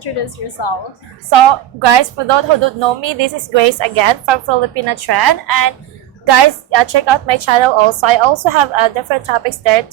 introduce yourself. So, guys, for those who don't know me, this is Grace again from Filipina Trend. And guys, check out my channel also. I also have different topics there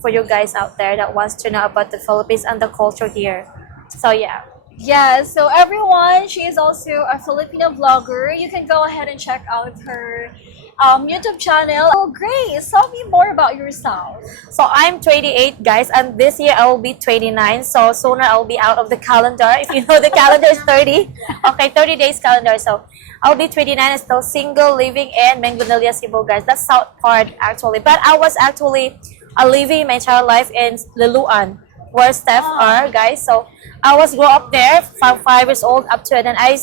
for you guys out there that wants to know about the Philippines and the culture here. So, yeah. Yes, so everyone, she is also a Filipino vlogger. You can go ahead and check out her YouTube channel. Oh, Grace, tell me more about yourself. So, I'm 28, guys, and this year I will be 29. So, sooner I'll be out of the calendar. If you know, the calendar is 30. Okay, 30 days calendar. So, I'll be 29 and still single, living in Mangonilla, Cebu, guys. That's South part, actually. But I was actually living my entire life in Liloan, where Steph are, guys. So, I was grow up there from 5 years old up to it, and I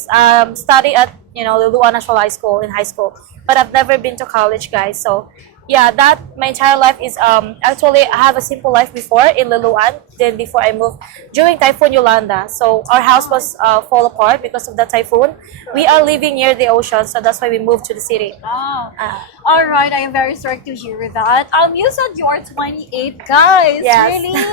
studied at Liloan National High School in high school, but I've never been to college, guys. So yeah, that my entire life is actually I have a simple life before in Liloan. Then before I moved during Typhoon Yolanda, so our house was fall apart because of the typhoon. We are living near the ocean, so that's why we moved to the city. Oh, all right. I am very sorry to hear that. You said you are 28, guys. Yes. Really?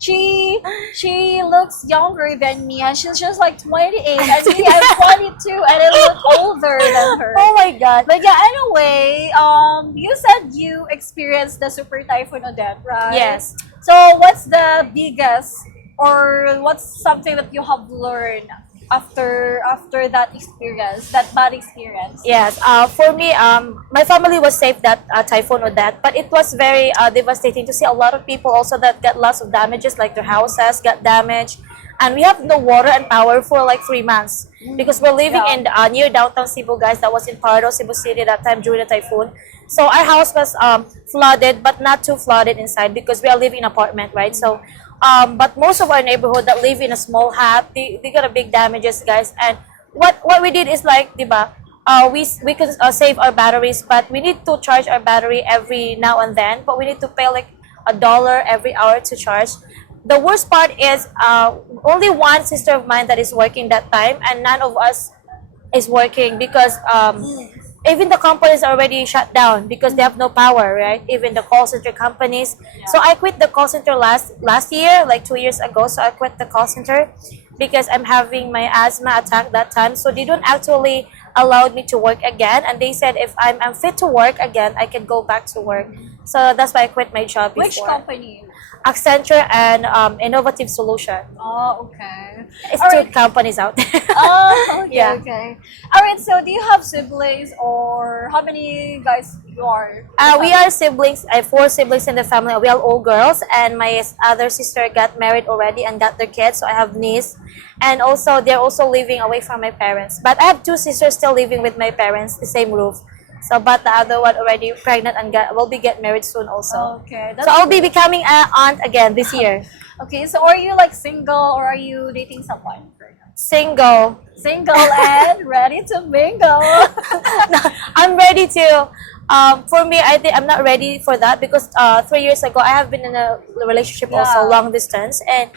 She looks younger than me, and she's just like 28, and me, I'm 22, and I look older than her. Oh my God! But yeah, anyway, you said you experienced the super typhoon Odette, right? Yes. So what's the biggest, or what's something that you have learned after that experience, that bad experience? Yes. For me, my family was safe that typhoon or that, but it was very devastating to see a lot of people also that got lots of damages, like their houses got damaged, and we have no water and power for like 3 months because we're living in near downtown Cebu, guys. That was in Pardo, Cebu City that time during the typhoon. So our house was flooded, but not too flooded inside because we are living in an apartment, right? So. But most of our neighborhood that live in a small hut, they got a big damages, guys. And what we did is like, diba, we could save our batteries, but we need to charge our battery every now and then. But we need to pay like $1 every hour to charge. The worst part is only one sister of mine that is working that time, and none of us is working because even the companies are already shut down because they have no power, right? Even the call center companies. So I quit the call center last year, like 2 years ago. So I quit the call center because I'm having my asthma attack that time. So they don't actually allow me to work again. And they said if I'm fit to work again, I can go back to work. So that's why I quit my job before. Which company? Accenture and Innovative Solution. Oh, okay. It's All two right. companies out there. Oh, okay, Yeah. okay. All right. So, do you have siblings, or how many guys you are? We are siblings. I have 4 siblings in the family. We are all girls, and my other sister got married already and got their kids. So I have niece, and also they're also living away from my parents. But I have 2 sisters still living with my parents, the same roof. So, but the other one already pregnant and will be get married soon also. Okay. So I'll be becoming an aunt again this year. Okay. So, are you like single, or are you dating someone? Single. Single and ready to mingle. No, I'm ready to. For me, I think I'm not ready for that because 3 years ago I have been in a relationship also long distance, and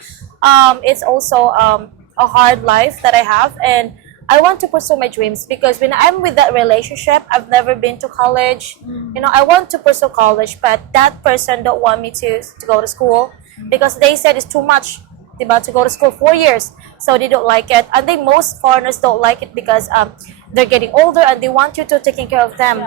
it's also a hard life that I have, and I want to pursue my dreams because when I'm with that relationship, I've never been to college. I want to pursue college, but that person don't want me to go to school because they said it's too much about to go to school 4 years, so they don't like it. I think most foreigners don't like it because they're getting older and they want you to taking care of them.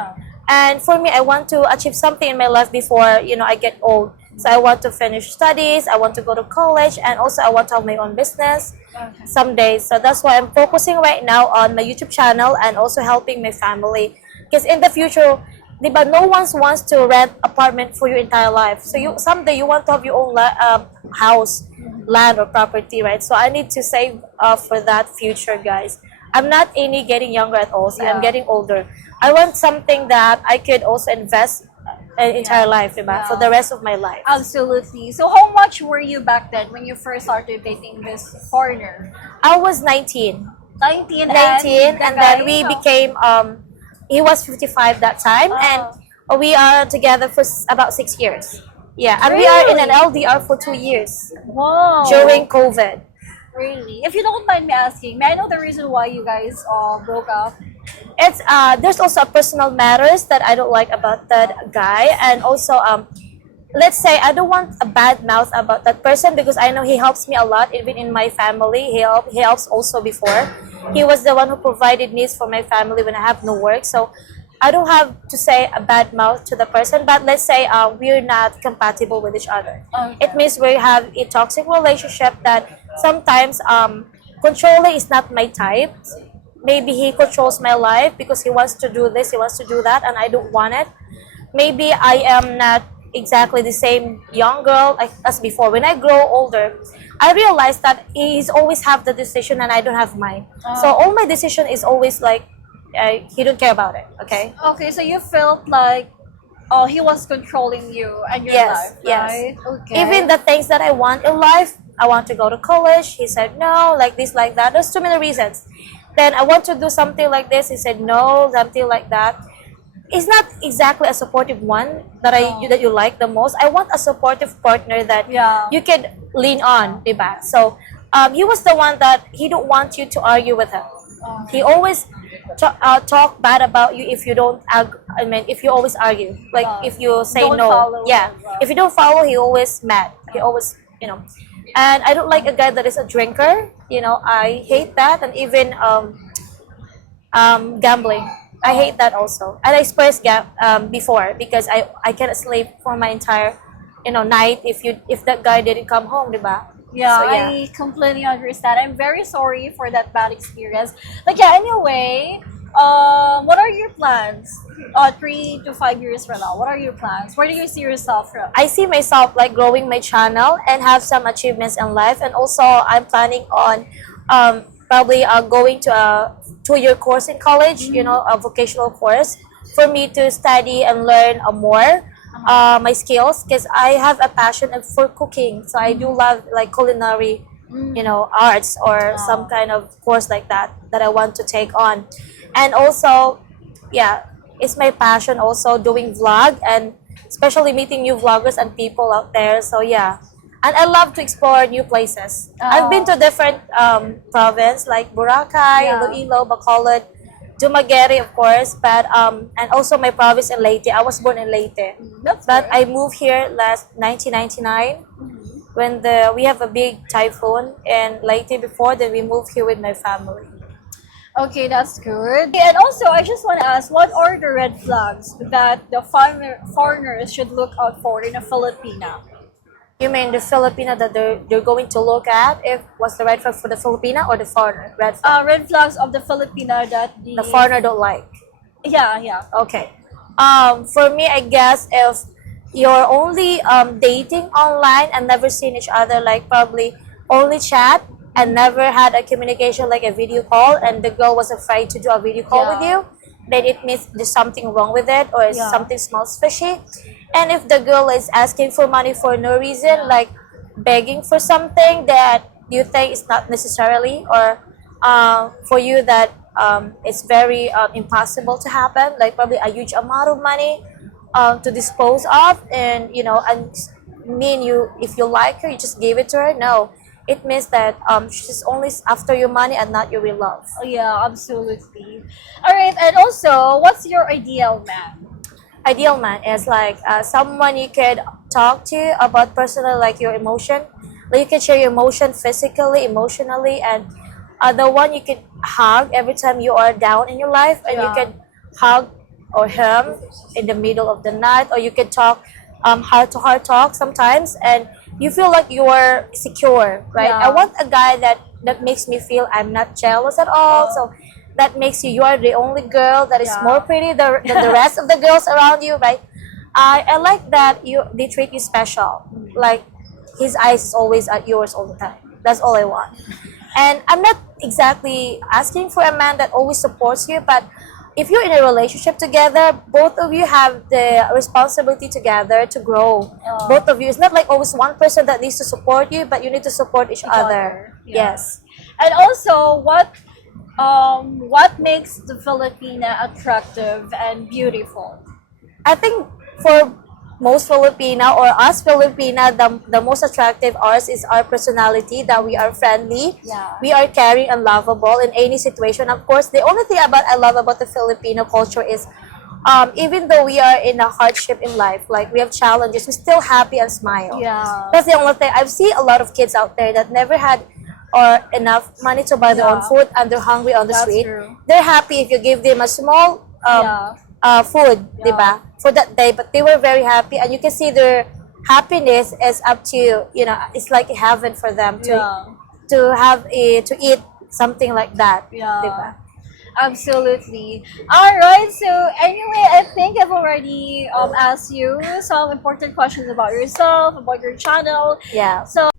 And for me, I want to achieve something in my life before I get old. So I want to finish studies, I want to go to college, and also I want to have my own business someday. So that's why I'm focusing right now on my YouTube channel and also helping my family. Because in the future, diba, no one wants to rent apartment for your entire life. So someday you want to have your own house, land or property, right? So I need to save for that future, guys. I'm not any getting younger at all, so I'm getting older. I want something that I could also invest an entire life, diba? For the rest of my life. Absolutely. So, how much were you back then when you first started dating this foreigner? I was 19. 19, 19, and then guy, we became, he was 55 that time, and we are together for about 6 years. Yeah, and we are in an LDR for 2 years Wow. during COVID. Really? If you don't mind me asking, may I know the reason why you guys broke up? It's there's also personal matters that I don't like about that guy, and also let's say I don't want a bad mouth about that person because I know he helps me a lot, even in my family. He helps also before. He was the one who provided needs for my family when I have no work. So I don't have to say a bad mouth to the person, but let's say we're not compatible with each other. Okay. It means we have a toxic relationship that sometimes controlling is not my type. Maybe he controls my life because he wants to do this, he wants to do that, and I don't want it. Maybe I am not exactly the same young girl as before. When I grow older, I realize that he's always have the decision and I don't have mine. So all my decision is always like he don't care about it. Okay. Okay, so you felt like he was controlling you and your Yes. life, Yes. right? Okay. Even the things that I want in life, I want to go to college. He said no, like this, like that. There's too many reasons. Then I want to do something like this. He said no, something like that. It's not exactly a supportive one that that you like the most. I want a supportive partner that Yeah. you can lean on, diba? So he was the one that he don't want you to argue with him. He always talk bad about you if you don't if you always argue, like if you say Don't no. follow Yeah, him, if you don't follow, he always mad. He always, and I don't like a guy that is a drinker. I hate that. And even gambling, I hate that also. And I experienced before because I cannot sleep for my entire night if that guy didn't come home, diba? Yeah, So, yeah. I completely understand. I'm very sorry for that bad experience. But yeah, anyway, what are your plans? 3 to 5 years from now, what are your plans? Where do you see yourself from? I see myself like growing my channel and have some achievements in life, and also I'm planning on probably going to a 2-year course in college, a vocational course for me to study and learn more my skills, because I have a passion for cooking. So I do love like culinary, arts or some kind of course like that I want to take on. And also, yeah, it's my passion also doing vlog, and especially meeting new vloggers and people out there. So yeah, and I love to explore new places. I've been to different province like Boracay, Yeah. Iloilo, Bacolod, Dumaguete, of course, but and also my province in Leyte. I was born in Leyte, That's but great. I moved here last 1999 when we have a big typhoon in Leyte before. Then we moved here with my family. Okay, that's good. And also, I just want to ask, what are the red flags that the foreigners should look out for in a Filipina? You mean the Filipina that they're going to look at, if what's the red flag for the Filipina or the foreigner red flag? Red flags of the Filipina that The foreigner don't like. Yeah. Okay. For me, I guess if you're only dating online and never seen each other, like probably only chat and never had a communication like a video call, and the girl was afraid to do a video call with Yeah. you, then it means there's something wrong with it, or Yeah. something smells fishy. And if the girl is asking for money for no reason, like begging for something that you think is not necessarily, or for you that it's very impossible to happen, like probably a huge amount of money to dispose of, and and you, if you like her, you just give it to her. No, it means that she's only after your money and not your real love. Yeah, absolutely. All right, and also, what's your ideal man? Ideal man is like someone you could talk to about personal, like your emotion, like you can share your emotion physically, emotionally, and the one you could hug every time you are down in your life, and you Yeah. can hug or him in the middle of the night, or you could talk heart to heart talk sometimes, and you feel like you're secure, right? Yeah. I want a guy that makes me feel I'm not jealous at all. So that makes you are the only girl that is Yeah. more pretty than the rest of the girls around you, right? I like that they treat you special. Like his eyes is always at yours all the time. That's all I want. And I'm not exactly asking for a man that always supports you, but if you're in a relationship together, both of you have the responsibility together to grow. Both of you. It's not like always one person that needs to support you, but you need to support each other. Yeah. Yes. And also, what makes the Filipina attractive and beautiful? I think for most Filipina or us Filipina, the most attractive ours is our personality, that we are friendly, Yeah. we are caring and lovable in any situation. Of course, the only thing I love about the Filipino culture is even though we are in a hardship in life, like we have challenges, we're still happy and smile. Yeah. That's the only thing. I've seen a lot of kids out there that never had or enough money to buy their own Yeah. food and they're hungry on the That's street. true. They're happy if you give them a small food, Yeah. diba, for that day. But they were very happy, and you can see their happiness is up to, you know, it's like heaven for them to Yeah. to eat something like that. Yeah. Diba? Absolutely. All right. So anyway, I think I've already asked you some important questions about yourself, about your channel. Yeah. So